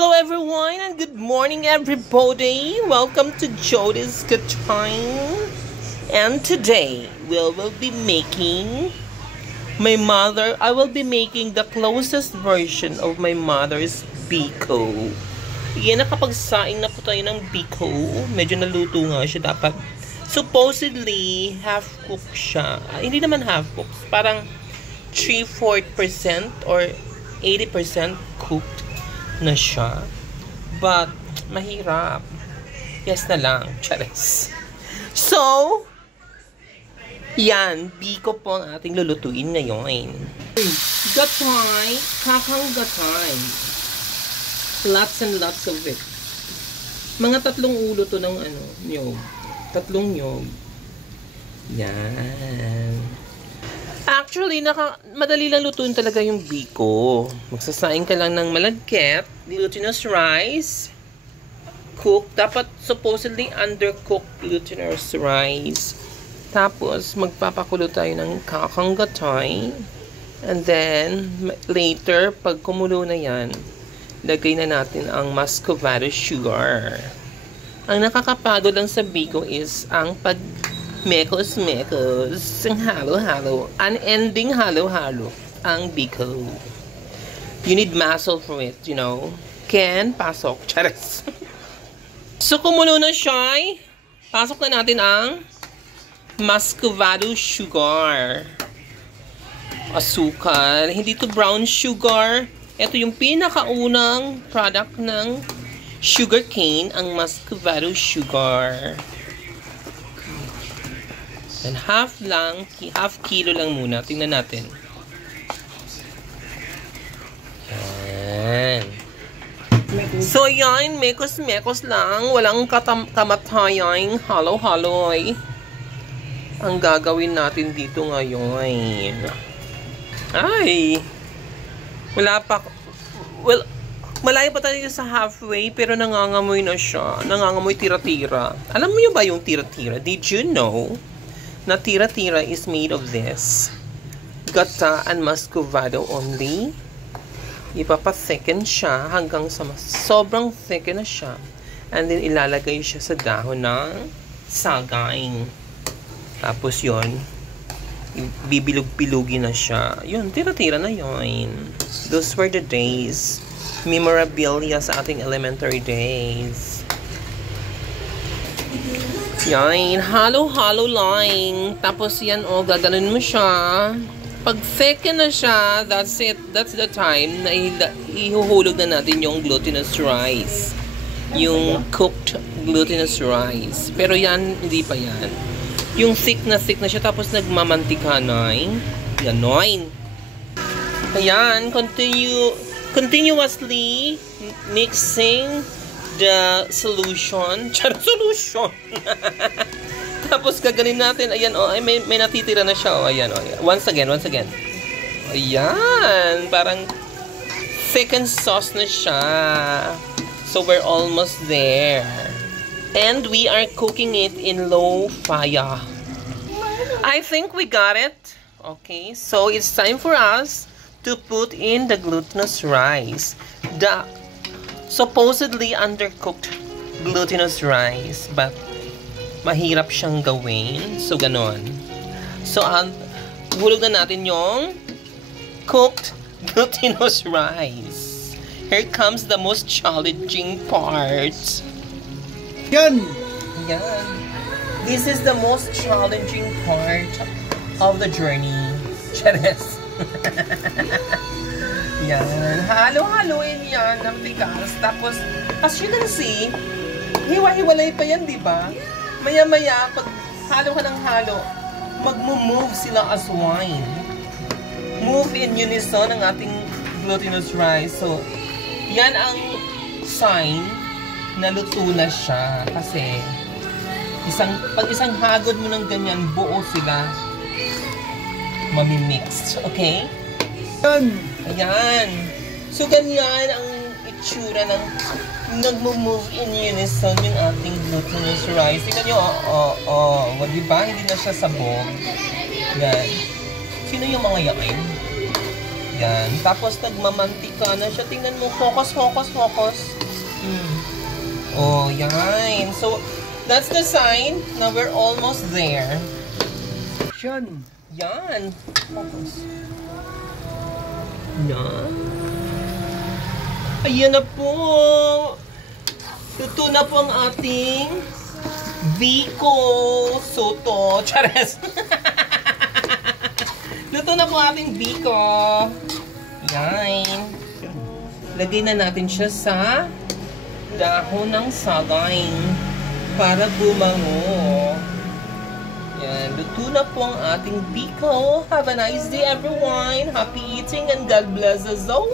Hello everyone and good morning everybody. Welcome to Jody's Good Time. And today we will be making I will be making the closest version of my mother's biko. Yan, nakapagsaing na po tayo ng biko. Medyo naluto nga siya dapat. Supposedly half cooked siya. Hindi naman half cooked. Parang 3/4% or 80% cooked na siya. But mahirap. Yes na lang. Charis. So, yan. Biko po ang ating lulutuin ngayon. Gatay. Kakang gatay. Lots and lots of it. Mga 3 ulo to ng nyog. 3 nyog. Yan. Actually, madali lang lutuin talaga yung biko. Magsasaing ka lang ng malagkit, glutinous rice, cooked. Dapat supposedly undercooked glutinous rice. Tapos, magpapakulo tayo ng kakang gatay. And then, later, pag kumulo na yan, lagay na natin ang muscovado sugar. Ang nakakapagod lang sa biko is ang mekos-mekos, ang halo-halo, unending halo-halo, ang biko. You need muscle for it, you know. Ken, pasok. Charis. So, kumulo na siya. Pasok na natin ang muscovado sugar. Asukal. Hindi to brown sugar. Ito yung pinakaunang product ng sugarcane, ang muscovado sugar. And half kilo lang muna. Tingnan natin. Yan. So, yan. Mekos-mekos lang. Walang kamatayan. Halo-haloy. Ang gagawin natin dito ngayon. Ay. Wala pa. Well, malayo pa tayo sa halfway, pero nangangamoy na siya. Nangangamoy tira-tira. Alam mo yun ba yung tira-tira? Did you know na tira-tira is made of this? Gata and muscovado only. Ipapa-thicken siya hanggang sa sobrang thicken na siya. And then ilalagay siya sa dahon ng saging. Tapos yon, bibilog-bilugin na siya. Yun, tira-tira na yun. Those were the days. Memorabilia sa ating elementary days. Yan, halo-halo lang. Tapos yan, gaganon mo siya. Pag thicken na siya, that's it. That's the time na ihuhulog na natin yung glutinous rice. Yung cooked glutinous rice. Pero yan, hindi pa yan. Yung thick na siya, tapos nagmamantika na. Ganon. Ayan, continuously mixing the solution. Solution. Tapos gaganin natin. Ayan, may natitira na siya. Ayan, ayan. Once again. Ayan. Parang thick and sauce na siya. So we're almost there. And we are cooking it in low fire. I think we got it. Okay, so it's time for us to put in the glutinous rice. The supposedly undercooked glutinous rice, but mahirap siyang gawin. So, ganon. So, hulog na natin yung cooked glutinous rice. Here comes the most challenging part. Yan! Yan. This is the most challenging part of the journey. Charis. Yan. Halo-haloin yan ng tigas. Tapos, as you can see, hiwa-hiwalay pa yan, di ba? Maya-maya, pag halo ka ng halo, mag-move sila as wine. Move in unison ang ating glutinous rice. So, yan ang sign na luto na siya. Kasi, pag isang hagod mo ng ganyan, buo sila mamimixed. Okay? Yan! Ayan. So, ganyan ang itsura ng nagmo-move in unison yung ating glutinous rice. Tingnan nyo, diba? Hindi na siya sabog. Yan. Sino yung mga yakin? Yan. Tapos, nagmamantika gumagana siya. Tingnan mo, focus. Oh, yan. So, that's the sign na we're almost there. Yan. Yan. Focus. Yan. Ayan na po. Luto na po ang ating Biko Soto. Chares. Luto na po ang ating Biko. Yan. Lagay na natin siya sa dahon ng sagay para bumango. Yan. Luto na po ang ating Biko. Have a nice day, everyone. Happy eating and God bless us all.